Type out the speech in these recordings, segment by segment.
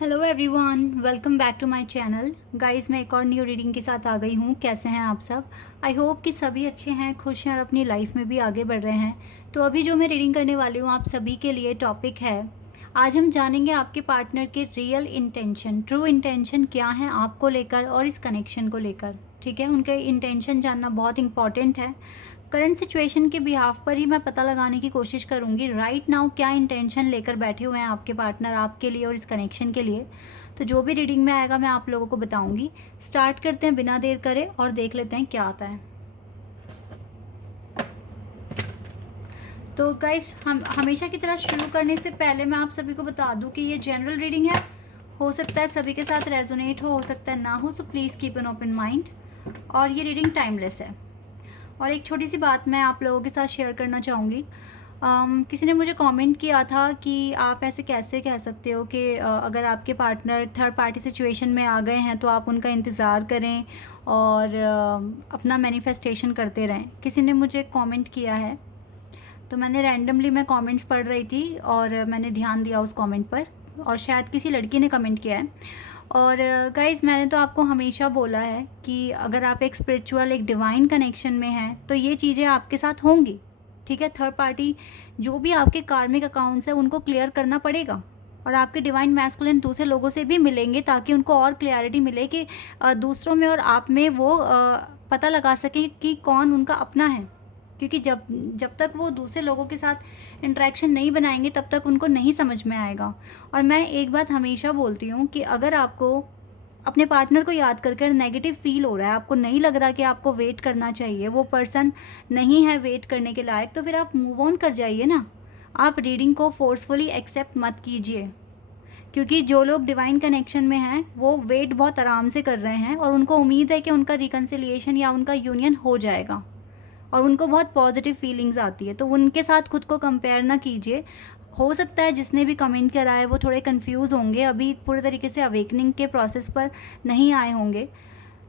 Hello everyone, welcome back to my channel. Guys, मैं एक और न्यू रीडिंग के साथ आ गई हूँ। कैसे हैं आप सब? आई होप कि सभी अच्छे हैं, खुश हैं और अपनी लाइफ में भी आगे बढ़ रहे हैं। तो अभी जो मैं रीडिंग करने वाली हूँ आप सभी के लिए टॉपिक है, आज हम जानेंगे आपके पार्टनर के रियल इंटेंशन, ट्रू इंटेंशन क्या है आपको लेकर और इस कनेक्शन को लेकर। ठीक है, उनके इंटेंशन जानना बहुत इंपॉर्टेंट है। करंट सिचुएशन के बिहाफ पर ही मैं पता लगाने की कोशिश करूँगी राइट नाउ क्या इंटेंशन लेकर बैठे हुए हैं आपके पार्टनर आपके लिए और इस कनेक्शन के लिए। तो जो भी रीडिंग में आएगा मैं आप लोगों को बताऊँगी। स्टार्ट करते हैं बिना देर करे और देख लेते हैं क्या आता है। तो गाइस, हम हमेशा की तरह शुरू करने से पहले मैं आप सभी को बता दूं कि ये जनरल रीडिंग है। हो सकता है सभी के साथ रेजोनेट हो सकता है ना हो, so please keep an open mind. और ये रीडिंग टाइमलेस है। और एक छोटी सी बात मैं आप लोगों के साथ शेयर करना चाहूँगी। किसी ने मुझे कमेंट किया था कि आप ऐसे कैसे कह सकते हो कि अगर आपके पार्टनर थर्ड पार्टी सिचुएशन में आ गए हैं तो आप उनका इंतज़ार करें और अपना मैनिफेस्टेशन करते रहें। किसी ने मुझे कमेंट किया है, तो मैंने रैंडमली मैं कमेंट्स पढ़ रही थी और मैंने ध्यान दिया उस कमेंट पर, और शायद किसी लड़की ने कमेंट किया है। और गाइज़, मैंने तो आपको हमेशा बोला है कि अगर आप एक स्पिरिचुअल, एक डिवाइन कनेक्शन में हैं तो ये चीज़ें आपके साथ होंगी। ठीक है, थर्ड पार्टी जो भी आपके कार्मिक अकाउंट्स हैं उनको क्लियर करना पड़ेगा, और आपके डिवाइन मैस्कुलिन दूसरे लोगों से भी मिलेंगे ताकि उनको और क्लैरिटी मिले कि दूसरों में और आप में वो पता लगा सकें कि कौन उनका अपना है। क्योंकि जब जब तक वो दूसरे लोगों के साथ इंटरेक्शन नहीं बनाएंगे तब तक उनको नहीं समझ में आएगा। और मैं एक बात हमेशा बोलती हूँ कि अगर आपको अपने पार्टनर को याद कर कर नेगेटिव फील हो रहा है, आपको नहीं लग रहा कि आपको वेट करना चाहिए, वो पर्सन नहीं है वेट करने के लायक, तो फिर आप मूव ऑन कर जाइए ना। आप रीडिंग को फोर्सफुली एक्सेप्ट मत कीजिए, क्योंकि जो लोग डिवाइन कनेक्शन में हैं वो वेट बहुत आराम से कर रहे हैं और उनको उम्मीद है कि उनका रिकन्सिलिएशन या उनका यूनियन हो जाएगा और उनको बहुत पॉजिटिव फीलिंग्स आती है। तो उनके साथ खुद को कंपेयर ना कीजिए। हो सकता है जिसने भी कमेंट करा है वो थोड़े कंफ्यूज होंगे, अभी पूरे तरीके से अवेकनिंग के प्रोसेस पर नहीं आए होंगे,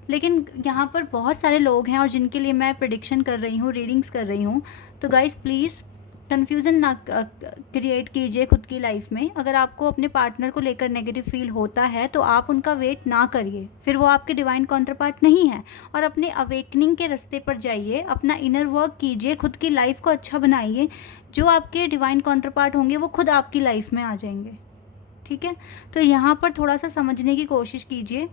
लेकिन यहाँ पर बहुत सारे लोग हैं और जिनके लिए मैं प्रिडिक्शन कर रही हूँ, रीडिंग्स कर रही हूँ। तो गाइस, प्लीज़ कन्फ्यूज़न ना क्रिएट कीजिए खुद की लाइफ में। अगर आपको अपने पार्टनर को लेकर नेगेटिव फील होता है तो आप उनका वेट ना करिए, फिर वो आपके डिवाइन काउंटर पार्ट नहीं है। और अपने अवेकनिंग के रास्ते पर जाइए, अपना इनर वर्क कीजिए, खुद की लाइफ को अच्छा बनाइए। जो आपके डिवाइन काउंटर पार्ट होंगे वो खुद आपकी लाइफ में आ जाएंगे। ठीक है, तो यहाँ पर थोड़ा सा समझने की कोशिश कीजिए।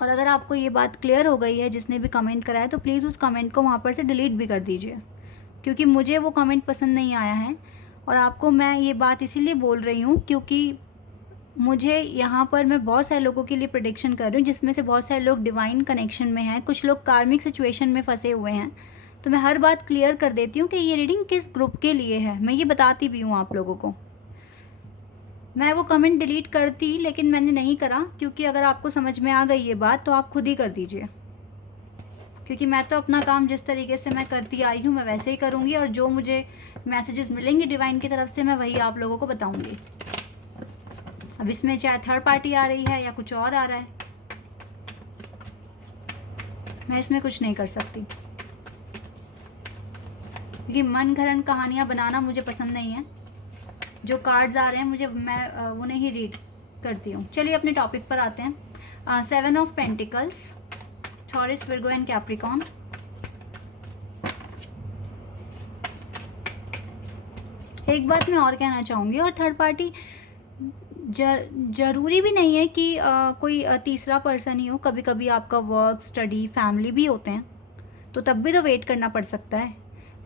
और अगर आपको ये बात क्लियर हो गई है, जिसने भी कमेंट करा है, तो प्लीज़ उस कमेंट को वहाँ पर से डिलीट भी कर दीजिए, क्योंकि मुझे वो कमेंट पसंद नहीं आया है। और आपको मैं ये बात इसीलिए बोल रही हूँ क्योंकि मुझे यहाँ पर मैं बहुत सारे लोगों के लिए प्रेडिक्शन कर रही हूँ, जिसमें से बहुत सारे लोग डिवाइन कनेक्शन में हैं, कुछ लोग कार्मिक सिचुएशन में फंसे हुए हैं। तो मैं हर बात क्लियर कर देती हूँ कि ये रीडिंग किस ग्रुप के लिए है, मैं ये बताती भी हूँ आप लोगों को। मैं वो कमेंट डिलीट करती, लेकिन मैंने नहीं करा, क्योंकि अगर आपको समझ में आ गई ये बात तो आप खुद ही कर दीजिए। क्योंकि मैं तो अपना काम जिस तरीके से मैं करती आई हूँ मैं वैसे ही करूँगी, और जो मुझे मैसेजेस मिलेंगे डिवाइन की तरफ से मैं वही आप लोगों को बताऊँगी। अब इसमें चाहे थर्ड पार्टी आ रही है या कुछ और आ रहा है, मैं इसमें कुछ नहीं कर सकती, क्योंकि मन घड़न कहानियाँ बनाना मुझे पसंद नहीं है। जो कार्ड्स आ रहे हैं मैं उन्हें ही रीड करती हूँ। चलिए अपने टॉपिक पर आते हैं। 7 of pentacles, taurus, Virgo and Capricorn. एक बात मैं और कहना चाहूँगी, और थर्ड पार्टी ज़रूरी भी नहीं है कि कोई तीसरा पर्सन ही हो। कभी कभी आपका वर्क, स्टडी, फैमिली भी होते हैं, तो तब भी तो वेट करना पड़ सकता है।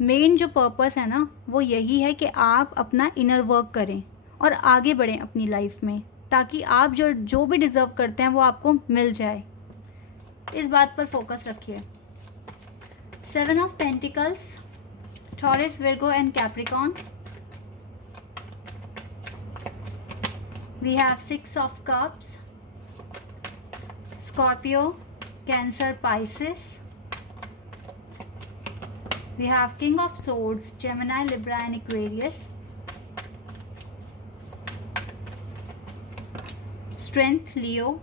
मेन जो पर्पस है ना वो यही है कि आप अपना इनर वर्क करें और आगे बढ़ें अपनी लाइफ में, ताकि आप जो जो भी डिज़र्व करते हैं वो आपको मिल जाए। इस बात पर फोकस रखिए। 7 of pentacles, taurus, Virgo and Capricorn. We have 6 of cups, Scorpio, Cancer, Pisces. We have King of Swords, Gemini, Libra and Aquarius. Strength, Leo.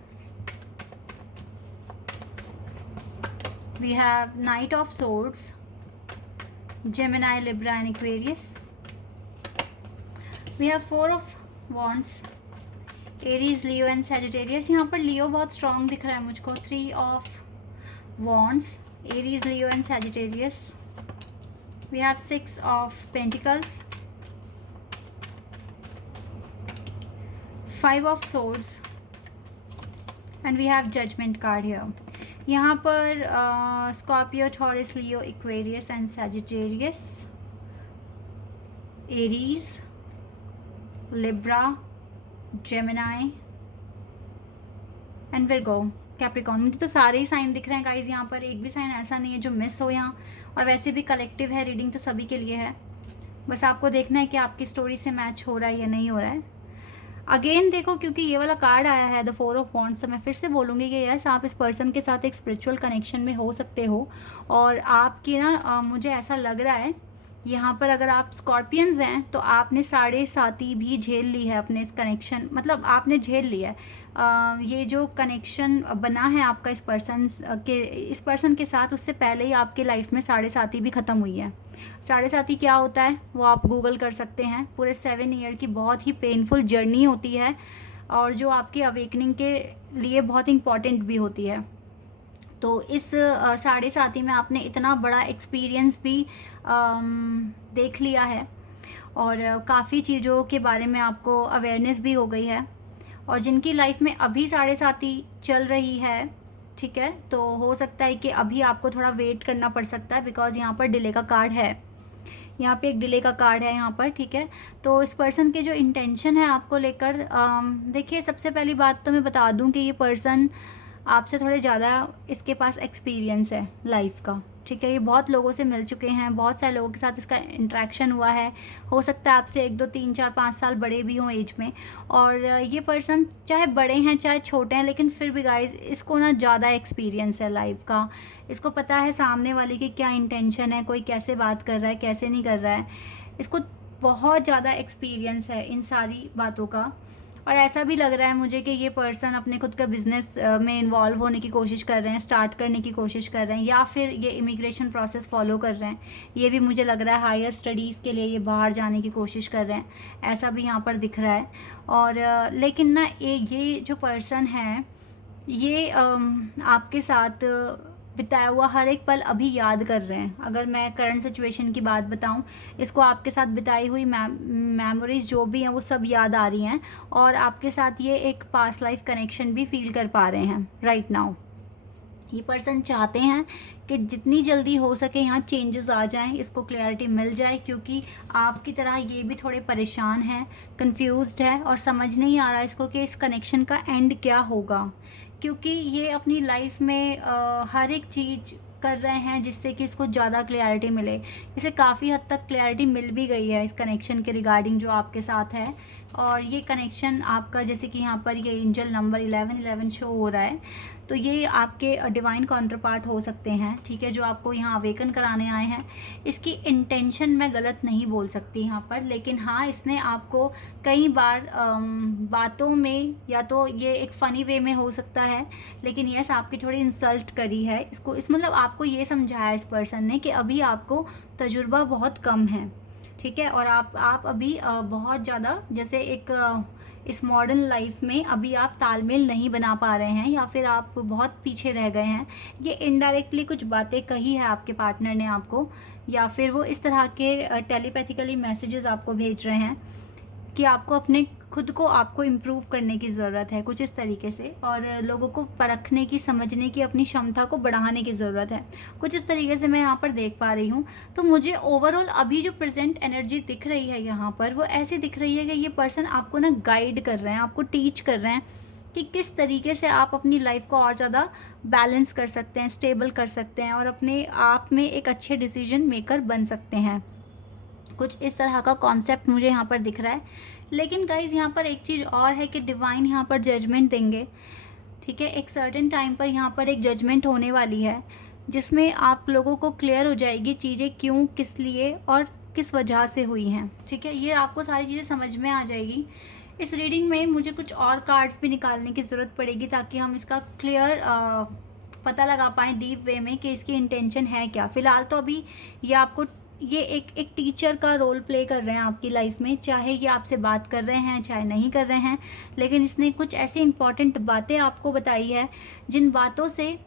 We have Knight of Swords, Gemini, Libra and Aquarius. We have 4 of Wands, Aries, Leo and Sagittarius. यहाँ पर लियो बहुत strong दिख रहा है मुझको। 3 of wands, Aries, Leo and Sagittarius. We have 6 of pentacles, 5 of swords and we have judgement card here. यहाँ पर Scorpio, Taurus, Leo, Aquarius and Sagittarius, Aries, Libra, Gemini and Virgo, Capricorn. मुझे तो सारे ही sign दिख रहे हैं guys, यहाँ पर एक भी साइन ऐसा नहीं है जो मिस हो यहाँ। और वैसे भी कलेक्टिव है रीडिंग, तो सभी के लिए है। बस आपको देखना है कि आपकी स्टोरी से मैच हो रहा है या नहीं हो रहा है। अगेन देखो, क्योंकि ये वाला कार्ड आया है द 4 ऑफ वॉन्ड्स, तो मैं फिर से बोलूँगी कि यस, आप इस पर्सन के साथ एक स्पिरिचुअल कनेक्शन में हो सकते हो। और आपकी ना मुझे ऐसा लग रहा है यहाँ पर, अगर आप स्कॉर्पियंस हैं तो आपने 7.5 भी झेल ली है अपने इस कनेक्शन, मतलब आपने झेल लिया है। ये जो कनेक्शन बना है आपका इस पर्सन के साथ, उससे पहले ही आपके लाइफ में 7.5 भी ख़त्म हुई है। 7.5 क्या होता है वो आप गूगल कर सकते हैं। पूरे 7 ईयर की बहुत ही पेनफुल जर्नी होती है, और जो आपकी अवेकनिंग के लिए बहुत इंपॉर्टेंट भी होती है। तो इस 7.5 में आपने इतना बड़ा एक्सपीरियंस भी देख लिया है, और काफ़ी चीज़ों के बारे में आपको अवेयरनेस भी हो गई है। और जिनकी लाइफ में अभी 7.5 चल रही है, ठीक है, तो हो सकता है कि अभी आपको थोड़ा वेट करना पड़ सकता है, बिकॉज़ यहाँ पर डिले का कार्ड है। यहाँ पे एक डिले का कार्ड है यहाँ पर, ठीक है। तो इस पर्सन के जो इंटेंशन है आपको लेकर, देखिए, सबसे पहली बात तो मैं बता दूँ कि ये पर्सन आपसे थोड़े ज़्यादा इसके पास एक्सपीरियंस है लाइफ का, ठीक है। ये बहुत लोगों से मिल चुके हैं, बहुत सारे लोगों के साथ इसका इंटरेक्शन हुआ है। हो सकता है आपसे 1, 2, 3, 4, 5 साल बड़े भी हों एज में। और ये पर्सन चाहे बड़े हैं चाहे छोटे हैं, लेकिन फिर भी गाइज इसको ना ज़्यादा एक्सपीरियंस है लाइफ का। इसको पता है सामने वाले की क्या इंटेंशन है, कोई कैसे बात कर रहा है, कैसे नहीं कर रहा है। इसको बहुत ज़्यादा एक्सपीरियंस है इन सारी बातों का। और ऐसा भी लग रहा है मुझे कि ये पर्सन अपने खुद का बिज़नेस में इन्वॉल्व होने की कोशिश कर रहे हैं, स्टार्ट करने की कोशिश कर रहे हैं, या फिर ये इमिग्रेशन प्रोसेस फॉलो कर रहे हैं। ये भी मुझे लग रहा है हायर स्टडीज़ के लिए ये बाहर जाने की कोशिश कर रहे हैं, ऐसा भी यहाँ पर दिख रहा है। और लेकिन ना ये जो पर्सन है, ये आपके साथ बिताया हुआ हर एक पल अभी याद कर रहे हैं। अगर मैं करंट सिचुएशन की बात बताऊं, इसको आपके साथ बिताई हुई मेमोरीज जो भी हैं वो सब याद आ रही हैं, और आपके साथ ये एक पास्ट लाइफ कनेक्शन भी फील कर पा रहे हैं राइट नाउ। ये पर्सन चाहते हैं कि जितनी जल्दी हो सके यहाँ चेंजेस आ जाएं, इसको क्लैरिटी मिल जाए, क्योंकि आपकी तरह ये भी थोड़े परेशान हैं, कंफ्यूज्ड है, और समझ नहीं आ रहा इसको कि इस कनेक्शन का एंड क्या होगा। क्योंकि ये अपनी लाइफ में हर एक चीज़ कर रहे हैं जिससे कि इसको ज़्यादा क्लैरिटी मिले। इसे काफ़ी हद तक क्लैरिटी मिल भी गई है इस कनेक्शन के रिगार्डिंग जो आपके साथ है। और ये कनेक्शन आपका, जैसे कि यहाँ पर ये एंजल नंबर 1111 शो हो रहा है, तो ये आपके डिवाइन काउंटर पार्ट हो सकते हैं, ठीक है, जो आपको यहाँ अवेकन कराने आए हैं। इसकी इंटेंशन मैं गलत नहीं बोल सकती यहाँ पर, लेकिन हाँ, इसने आपको कई बार बातों में, या तो ये एक फ़नी वे में हो सकता है, लेकिन यस आपकी थोड़ी इंसल्ट करी है इसको, इस मतलब आपको ये समझाया इस पर्सन ने कि अभी आपको तजुर्बा बहुत कम है, ठीक है। और आप अभी बहुत ज़्यादा, जैसे एक इस मॉडर्न लाइफ में अभी आप तालमेल नहीं बना पा रहे हैं, या फिर आप बहुत पीछे रह गए हैं। ये इनडायरेक्टली कुछ बातें कही है आपके पार्टनर ने आपको, या फिर वो इस तरह के टेलीपैथिकली मैसेजेस आपको भेज रहे हैं कि आपको अपने खुद को आपको इम्प्रूव करने की ज़रूरत है, कुछ इस तरीके से, और लोगों को परखने की, समझने की, अपनी क्षमता को बढ़ाने की ज़रूरत है, कुछ इस तरीके से मैं यहाँ पर देख पा रही हूँ। तो मुझे ओवरऑल अभी जो प्रेजेंट एनर्जी दिख रही है यहाँ पर, वो ऐसी दिख रही है कि ये पर्सन आपको ना गाइड कर रहे हैं, आपको टीच कर रहे हैं कि किस तरीके से आप अपनी लाइफ को और ज़्यादा बैलेंस कर सकते हैं, स्टेबल कर सकते हैं, और अपने आप में एक अच्छे डिसीजन मेकर बन सकते हैं। कुछ इस तरह का कॉन्सेप्ट मुझे यहाँ पर दिख रहा है। लेकिन गाइज यहाँ पर एक चीज़ और है कि डिवाइन यहाँ पर जजमेंट देंगे, ठीक है। एक सर्टेन टाइम पर यहाँ पर एक जजमेंट होने वाली है, जिसमें आप लोगों को क्लियर हो जाएगी चीज़ें क्यों, किस लिए और किस वजह से हुई हैं, ठीक है। ये आपको सारी चीज़ें समझ में आ जाएगी। इस रीडिंग में मुझे कुछ और कार्ड्स भी निकालने की ज़रूरत पड़ेगी, ताकि हम इसका क्लियर पता लगा पाएँ डीप वे में कि इसकी इंटेंशन है क्या। फ़िलहाल तो अभी ये आपको ये एक टीचर का रोल प्ले कर रहे हैं आपकी लाइफ में, चाहे ये आपसे बात कर रहे हैं चाहे नहीं कर रहे हैं, लेकिन इसने कुछ ऐसी इंपॉर्टेंट बातें आपको बताई है जिन बातों से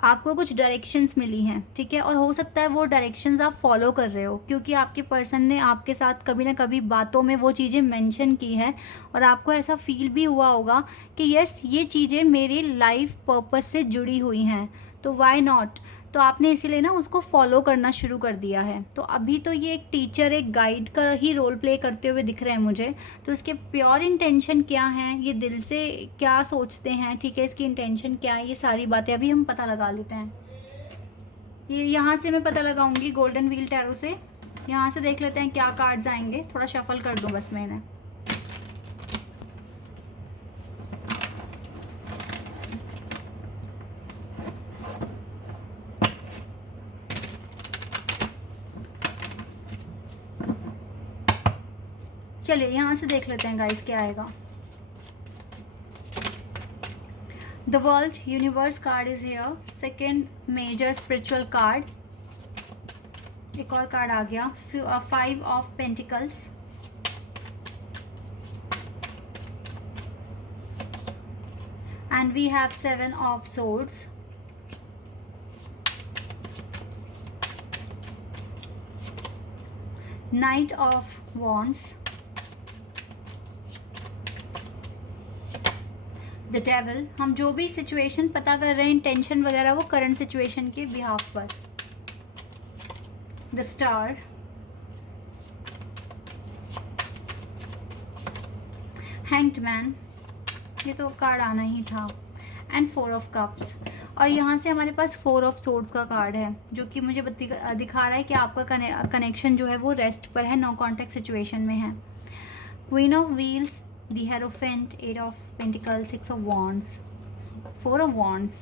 आपको कुछ डायरेक्शंस मिली हैं, ठीक है। और हो सकता है वो डायरेक्शंस आप फॉलो कर रहे हो, क्योंकि आपके पर्सन ने आपके साथ कभी ना कभी बातों में वो चीज़ें मेंशन की है और आपको ऐसा फील भी हुआ होगा कि यस ये चीज़ें मेरी लाइफ पर्पस से जुड़ी हुई हैं, तो व्हाई नॉट, तो आपने इसीलिए ना उसको फॉलो करना शुरू कर दिया है। तो अभी तो ये एक टीचर एक गाइड का ही रोल प्ले करते हुए दिख रहे हैं मुझे। तो इसके प्योर इंटेंशन क्या हैं, ये दिल से क्या सोचते हैं, ठीक है, इसकी इंटेंशन क्या है, ये सारी बातें अभी हम पता लगा लेते हैं। ये यहाँ से मैं पता लगाऊंगी गोल्डन व्हील टैरो से। यहाँ से देख लेते हैं क्या कार्ड्स आएंगे। थोड़ा शफल कर दूँ बस मैं इन्हें। चलिए यहाँ से देख लेते हैं गाइस क्या आएगा। The world universe card is here, second major spiritual card. एक और कार्ड आ गया, 5 of pentacles, and we have 7 of swords, knight of wands, the devil. हम जो भी सिचुएशन पता कर रहे हैं, इंटेंशन वगैरह, वो करंट सिचुएशन के बिहाफ पर। द स्टार, हैंग्ड मैन, ये तो कार्ड आना ही था, एंड 4 ऑफ कप्स। और यहाँ से हमारे पास 4 ऑफ सोर्ड्स का कार्ड है, जो कि मुझे दिखा रहा है कि आपका कनेक्शन जो है वो रेस्ट पर है, नो कॉन्टैक्ट सिचुएशन में है। Queen of wheels, The Hierophant, 8 of Pentacles, 6 of Wands, 4 of Wands,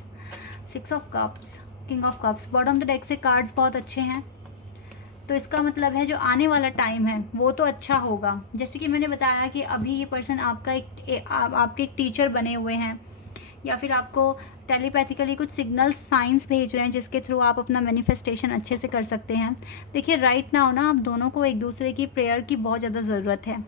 6 of Cups, King of Cups। Bottom of the deck से कार्ड्स बहुत अच्छे हैं, तो इसका मतलब है जो आने वाला टाइम है वो तो अच्छा होगा। जैसे कि मैंने बताया कि अभी ये पर्सन आपका आपके एक टीचर बने हुए हैं, या फिर आपको टेलीपैथिकली कुछ सिग्नल्स साइंस भेज रहे हैं जिसके थ्रू आप अपना मैनिफेस्टेशन अच्छे से कर सकते हैं। देखिए राइट नाउ ना आप दोनों को एक दूसरे की प्रेयर की बहुत ज़्यादा ज़रूरत है,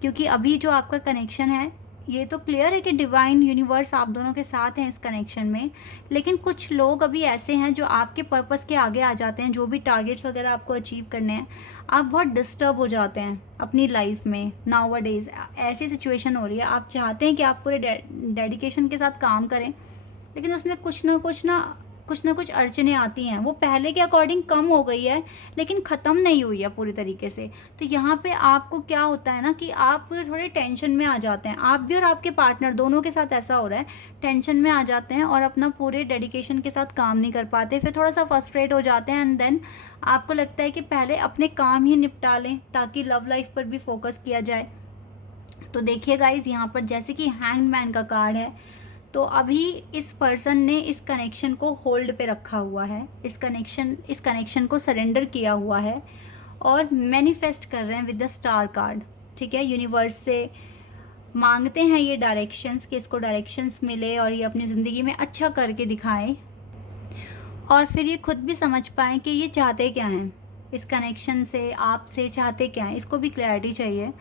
क्योंकि अभी जो आपका कनेक्शन है ये तो क्लियर है कि डिवाइन यूनिवर्स आप दोनों के साथ हैं इस कनेक्शन में, लेकिन कुछ लोग अभी ऐसे हैं जो आपके पर्पस के आगे आ जाते हैं। जो भी टारगेट्स वगैरह आपको अचीव करने हैं, आप बहुत डिस्टर्ब हो जाते हैं अपनी लाइफ में। नाउ डेज ऐसी सिचुएशन हो रही है, आप चाहते हैं कि आप पूरे डेडिकेशन के साथ काम करें, लेकिन उसमें कुछ ना कुछ अड़चने आती हैं। वो पहले के अकॉर्डिंग कम हो गई है, लेकिन ख़त्म नहीं हुई है पूरी तरीके से। तो यहाँ पे आपको क्या होता है ना कि आप थोड़े टेंशन में आ जाते हैं, आप भी और आपके पार्टनर दोनों के साथ ऐसा हो रहा है, टेंशन में आ जाते हैं और अपना पूरे डेडिकेशन के साथ काम नहीं कर पाते, फिर थोड़ा सा फ्रस्ट्रेट हो जाते हैं, एंड देन आपको लगता है कि पहले अपने काम ही निपटा लें ताकि लव लाइफ पर भी फोकस किया जाए। तो देखिए गाइज, यहाँ पर जैसे कि हैंग्ड मैन का कार्ड है, तो अभी इस पर्सन ने इस कनेक्शन को होल्ड पे रखा हुआ है, इस कनेक्शन को सरेंडर किया हुआ है और मैनिफेस्ट कर रहे हैं विद द स्टार कार्ड, ठीक है। यूनिवर्स से मांगते हैं ये डायरेक्शंस कि इसको डायरेक्शंस मिले और ये अपनी ज़िंदगी में अच्छा करके दिखाएं, और फिर ये खुद भी समझ पाएँ कि ये चाहते क्या हैं इस कनेक्शन से, आपसे चाहते क्या हैं, इसको भी क्लैरिटी चाहिए।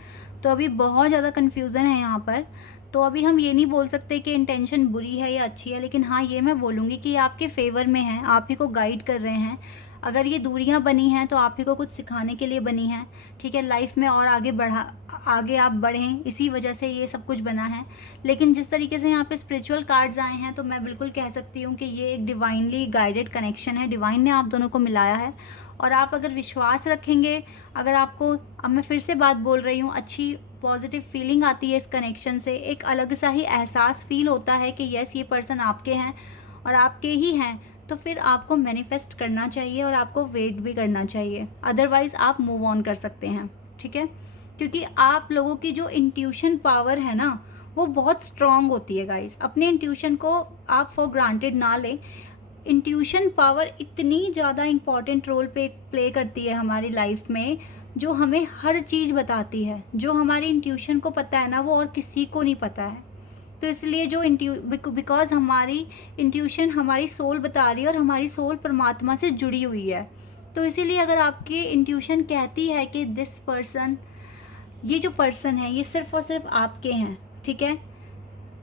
तो अभी बहुत ज़्यादा कन्फ्यूज़न है यहाँ पर। तो अभी हम ये नहीं बोल सकते कि इंटेंशन बुरी है या अच्छी है, लेकिन हाँ ये मैं बोलूँगी कि आपके फेवर में है, आप ही को गाइड कर रहे हैं। अगर ये दूरियां बनी हैं तो आप ही को कुछ सिखाने के लिए बनी हैं, ठीक है, लाइफ में और आगे आप बढ़ें, इसी वजह से ये सब कुछ बना है। लेकिन जिस तरीके से यहाँ पे स्पिरिचुअल कार्ड्स आए हैं, तो मैं बिल्कुल कह सकती हूँ कि ये एक डिवाइनली गाइडेड कनेक्शन है, डिवाइन ने आप दोनों को मिलाया है। और आप अगर विश्वास रखेंगे, अगर आपको, अब मैं फिर से बात बोल रही हूँ, अच्छी पॉजिटिव फीलिंग आती है इस कनेक्शन से, एक अलग सा ही एहसास फील होता है कि यस ये पर्सन आपके हैं और आपके ही हैं, तो फिर आपको मैनिफेस्ट करना चाहिए और आपको वेट भी करना चाहिए, अदरवाइज़ आप मूव ऑन कर सकते हैं, ठीक है। क्योंकि आप लोगों की जो इंट्यूशन पावर है ना, वो बहुत स्ट्रॉन्ग होती है गाइस। अपने इंट्यूशन को आप फॉर ग्रांटेड ना लें। इंट्यूशन पावर इतनी ज़्यादा इम्पॉर्टेंट रोल प्ले करती है हमारी लाइफ में, जो हमें हर चीज़ बताती है। जो हमारी इंट्यूशन को पता है ना, वो और किसी को नहीं पता है। तो इसलिए जो बिकॉज हमारी इंट्यूशन हमारी सोल बता रही है और हमारी सोल परमात्मा से जुड़ी हुई है। तो इसीलिए अगर आपकी इंट्यूशन कहती है कि दिस पर्सन, ये जो पर्सन है ये सिर्फ और सिर्फ आपके हैं, ठीक है,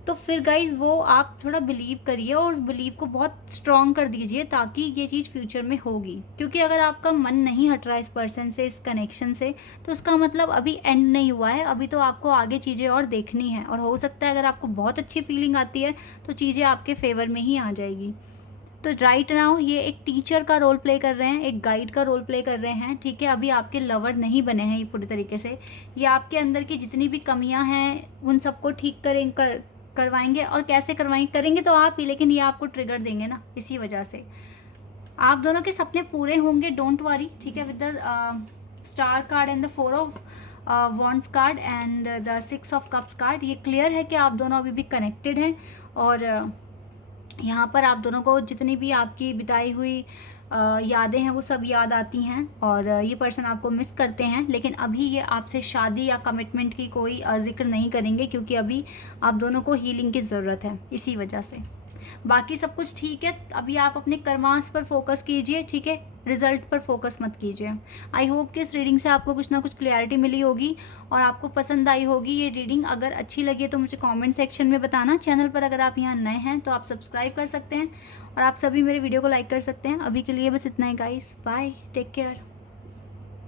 तो फिर गाइज वो आप थोड़ा बिलीव करिए और उस बिलीव को बहुत स्ट्रॉन्ग कर दीजिए ताकि ये चीज़ फ्यूचर में होगी। क्योंकि अगर आपका मन नहीं हट रहा इस पर्सन से, इस कनेक्शन से, तो इसका मतलब अभी एंड नहीं हुआ है, अभी तो आपको आगे चीज़ें और देखनी है। और हो सकता है अगर आपको बहुत अच्छी फीलिंग आती है तो चीज़ें आपके फेवर में ही आ जाएगी। तो राइट नाउ ये एक टीचर का रोल प्ले कर रहे हैं, एक गाइड का रोल प्ले कर रहे हैं, ठीक है। अभी आपके लवर नहीं बने हैं ये पूरी तरीके से। ये आपके अंदर की जितनी भी कमियां हैं उन सबको ठीक करवाएंगे। और कैसे करेंगे तो आप ही, लेकिन ये आपको ट्रिगर देंगे ना, इसी वजह से आप दोनों के सपने पूरे होंगे, डोंट वरी, ठीक है। With the star card and the 4 of wands card and the 6 of cups card, ये क्लियर है कि आप दोनों अभी भी कनेक्टेड हैं। और यहाँ पर आप दोनों को जितनी भी आपकी बिताई हुई यादें हैं वो सब याद आती हैं और ये पर्सन आपको मिस करते हैं। लेकिन अभी ये आपसे शादी या कमिटमेंट की कोई जिक्र नहीं करेंगे क्योंकि अभी आप दोनों को हीलिंग की ज़रूरत है, इसी वजह से। बाकी सब कुछ ठीक है। अभी आप अपने कर्मास पर फोकस कीजिए, ठीक है, रिजल्ट पर फोकस मत कीजिए। आई होप कि इस रीडिंग से आपको कुछ ना कुछ क्लैरिटी मिली होगी और आपको पसंद आई होगी ये रीडिंग। अगर अच्छी लगी तो मुझे कमेंट सेक्शन में बताना। चैनल पर अगर आप यहाँ नए हैं तो आप सब्सक्राइब कर सकते हैं और आप सभी मेरे वीडियो को लाइक कर सकते हैं। अभी के लिए बस इतना ही गाइस, बाय, टेक केयर।